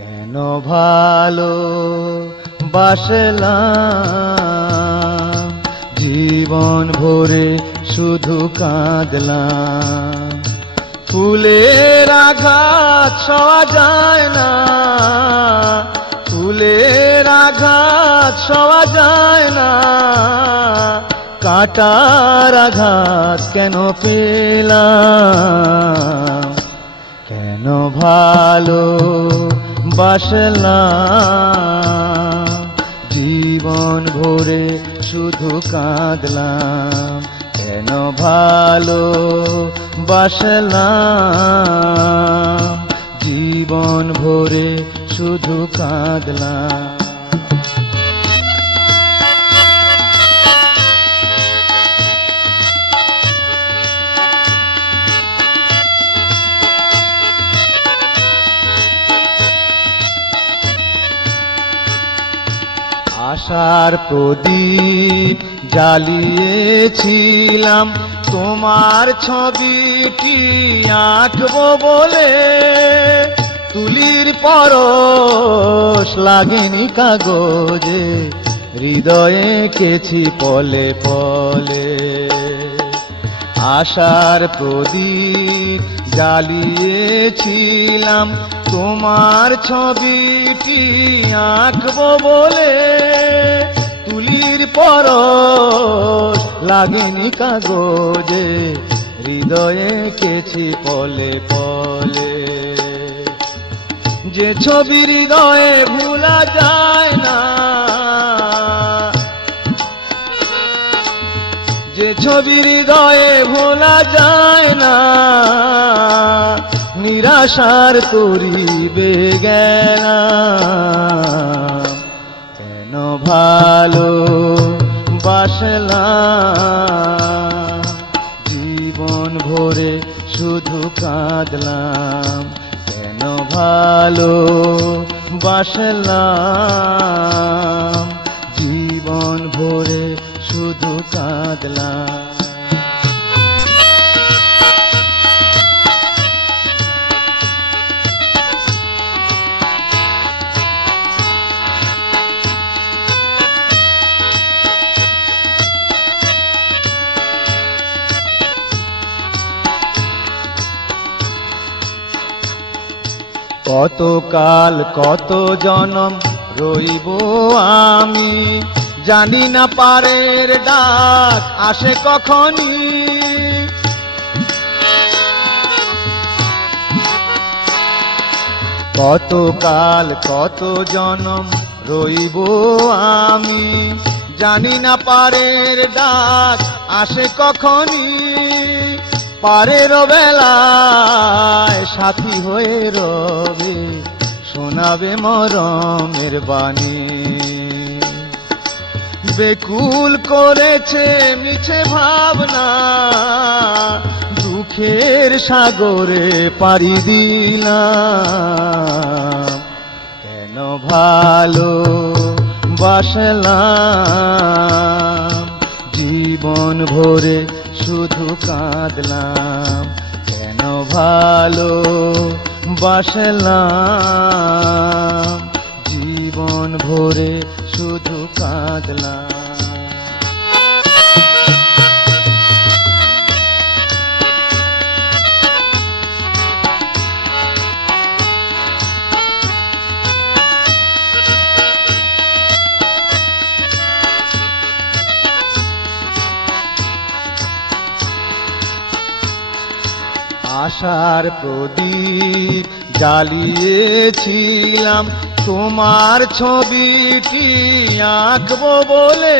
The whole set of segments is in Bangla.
কেন ভালো বাসলাম, জীবন ভরে শুধু কাঁদলাম। ফুলের আঘাত সওয়া যায় না, ফুলের আঘাত সওয়া যায় না, কাঁটার আঘাত কেন পেলাম। কেন ভালো বাসলাম, জীবন ভরে শুধু কাঁদলাম। কেন ভালো বাসলাম, জীবন ভরে শুধু কাঁদলাম। আশার প্রদীপ জ্বালিয়েছিলাম, তোমার ছবিটি আঁকবো বলে। তুলির পরশ লাগেনি কাগজে, হৃদয়ে এঁকেছি পলে পলে। আশার প্রদীপ জ্বালিয়েছিলাম, তোমার ছবিটি আঁকবো বলে। তুলির পরশ লাগেনি কাগজে, হৃদয়ে এঁকেছি পলে পলে। যে ছবি হৃদয়ে ভুলা যায় না, যে ছবি হৃদয়ে ভোলা যায় না, নিরাশার করিবে গেলাম। কেন ভালো বাসলাম, জীবন ভরে শুধু কাঁদলাম। কেন ভালো বাসলাম, জীবন ভরে শুধু কাঁদলাম। কত কাল কত জনম রইব আমি, জানি না পারের ডাক আসে কখনই। কত কাল কত জনম রইব আমি, জানি না পারের ডাক আসে কখনই। পারের বেলায় সাথী হয়ে রবে, শোনাবে মরমের বাণী। বেকুল করেছে মিছে ভাবনা, দুঃখের সাগরে পাড়ি দিলাম। কেন ভালো বাসলাম, জীবন ভরে শুধু কাঁদলাম। কেন ভালো বাসলাম, জীবন ভরে শুধু কাঁদলাম। আশার প্রদীপ জ্বালিয়েছিলাম, তোমার ছবিটি আঁকবো বলে।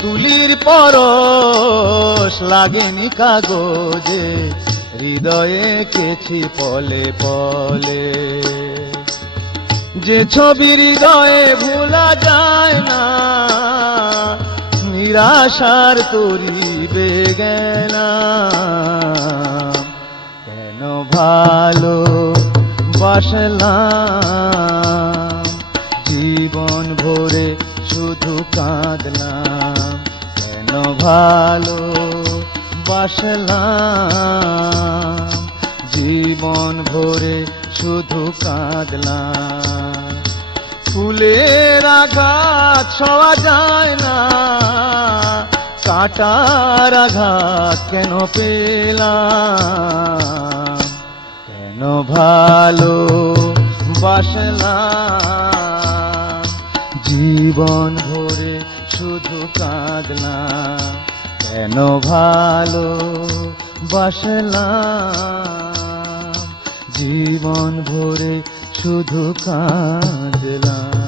তুলির পরশ লাগেনি কাগজে, হৃদয়ে এঁকেছি পলে পলে। যে ছবি হৃদয়ে ভোলা যায় না, নিরাশার করিবে গেলাম। কেন ভালো বাসলাম, জীবন ভরে শুধু কাঁদলাম। কেন ভালো বাসলাম, জীবন ভরে শুধু কাঁদলাম। ফুলের আঘাত ছোঁয়া যায় না, কাঁটার আঘাত কেন পেলাম? কেন ভালো বাসলাম, জীবন ভরে শুধু কাঁদলাম। কেন ভালো বাসলাম, জীবন ভরে শুধু কাঁদলাম।